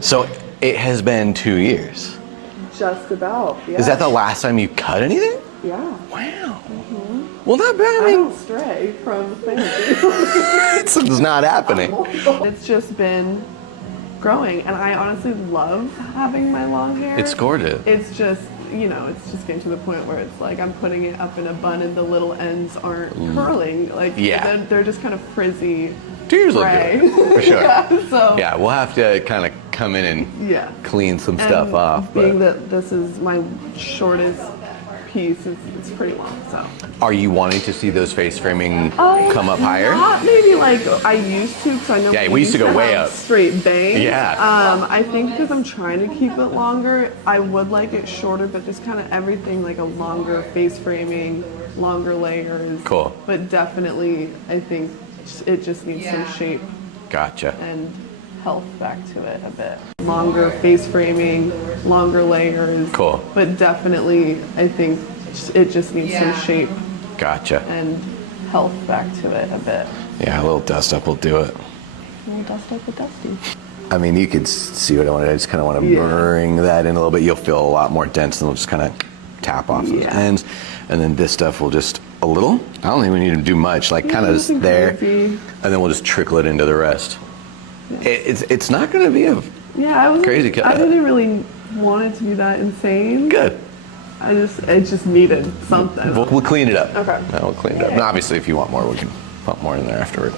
So it has been 2 years. Just about, yeah. Is that the last time you cut anything? Yeah. Wow. Well, not bad. I don't stray from therapy. It's not happening. It's just been growing, and I honestly love having my long hair. It's gorgeous. It's just, it's just getting to the point where it's like I'm putting it up in a bun and the little ends aren't curling. Like, Yeah. they're just kind of frizzy. 2 years look gray. good, for sure. Yeah, we'll have to kind of come in and clean some stuff off. Being that this is my shortest piece, it's pretty long, so. Are you wanting to see those face framing come up higher? Not maybe like I used to, because I know we used to go way have up. straight bangs. Yeah. I think because I'm trying to keep it longer, I would like it shorter, but just kind of everything like a longer face framing, longer layers. Cool. But definitely, I think it just needs some shape. Gotcha. And health back to it a bit. Longer face framing, longer layers. Cool. But definitely, I think it just needs some shape. Gotcha. And health back to it a bit. Yeah, a little dust up will do it. A little dust up with Dusty. I mean, you could see what I wanted. I just kind of want to bring that in a little bit. You'll feel a lot more dense, and we'll just kind of tap off those ends. And then this stuff will just a little. I don't think we need to do much. Like kind of just there, and then we'll just trickle it into the rest. It's not going to be a crazy cut. I didn't really want it to be that insane. Good. It just needed something. We'll clean it up. Okay. We'll clean it up. And obviously, if you want more, we can pump more in there afterward.